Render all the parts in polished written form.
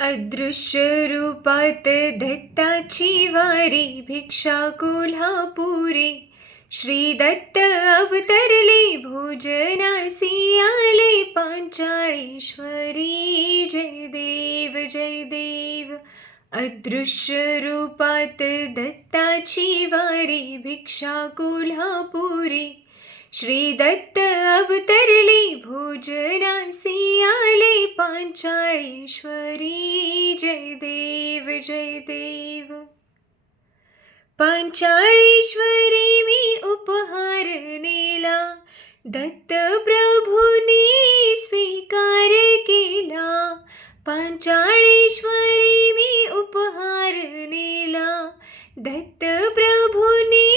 अदृश्य रूपात दत्ताची वारी, भिक्षा कोल्हापुरी. श्री दत्त अवतरले, भोजनासी आले, पांचाळेश्वरी. जय देव जय देव. अदृश्य रूपात दत्ताची वारी, भिक्षा कोल्हापुरी. श्री दत्त अवतरले, भोजनासी आले, पांचाळेश्वरी. जय देव जय देव. पांचाळेश्वरी मी उपहार नेला, दत्त प्रभूंनी स्वीकार केला. पांचाळेश्वरी मी उपहार नेला, दत्त प्रभूंनी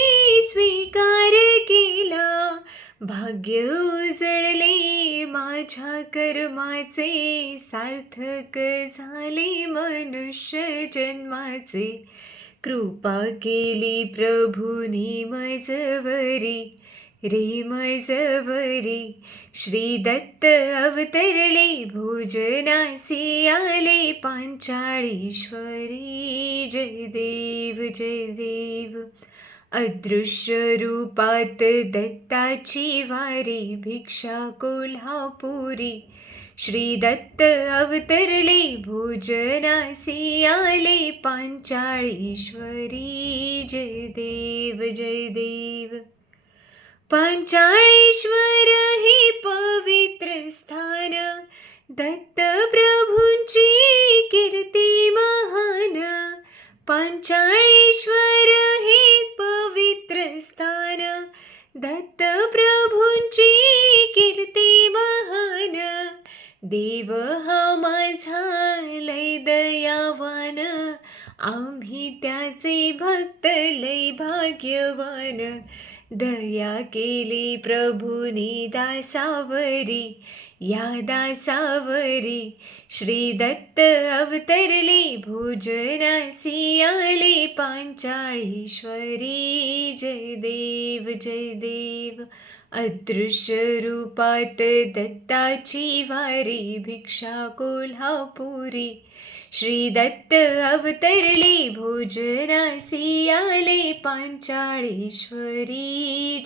स्वीकार केला. भाग्य उजळले माझ्या कर्माचे, सार्थक झाले मनुष्य जन्माचे. कृपा केली प्रभूनी मजवरी, रे मजवरी. श्री दत्त अवतरले, भोजनासी आले, पांचाळेश्वरी. जय देव जय देव. अदृश्य रूपात दत्ताची वारी, भिक्षा कोल्हापुरी. श्री दत्त अवतरले, भोजनासी आले, पांचाळेश्वरी. जय देव जय देव. पांचाळेश्वर हे पवित्र स्थान, दत्त प्रभूंची कीर्ती महान. पांचाळेश्वर हे पवित्र स्थान, दत्त प्रभूंची कीर्ती महान. देव हा माझा लय दयावान, आम्ही त्याचे भक्त लय भाग्यवान. दया केली प्रभूनी दासावरी, या दासावरी. श्री दत्त अवतरले, भोजनासी आले, पांचाळेश्वरी. जय देव जय देव. अदृश्य रूपात दत्ताची वारी, भिक्षा कोल्हापुरी. श्री दत्त अवतरले, भोजनासी आले, पांचाळेश्वरी.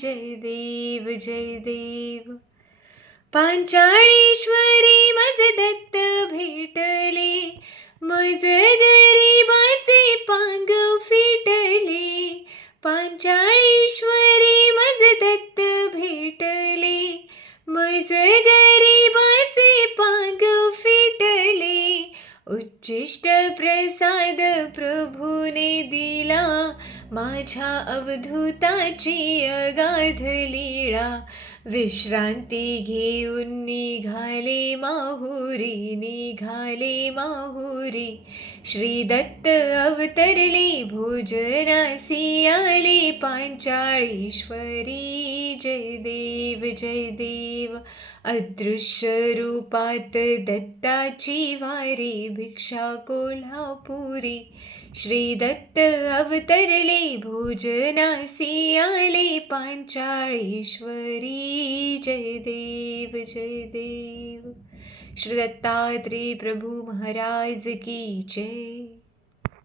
जय देव जय देव. पांचाळेश्वरी मज दत्त भेटले, मज गरिबाचे पांग फिटले. पांचाळेश्वरी मज दत्त भेटले, मज गरिबाचे पांग फिटले. उच्चिष्ट प्रसाद प्रभूने दिला, माझ्या अवधूताची अगाध लीळा. विश्रांती घेऊन निघाले माहुरी, निघाले माहुरी. श्री दत्त अवतरले, भोजनासी आले, पांचाळेश्वरी. जय देव जय देव. अदृश्य रूपात दत्ताची वारी, भिक्षा कोल्हापुरी. श्री दत्त अवतरले, भोजनासी आले, पांचाळेश्वरी. जय देव जय देव. श्री दत्तात्रेय प्रभु महाराज की जय.